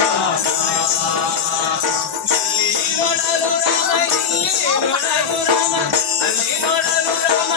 ಅಲ್ಲಿ ನೋಡಲು ರಾಮ ಅಲ್ಲಿ ನೋಡಲು ರಾಮ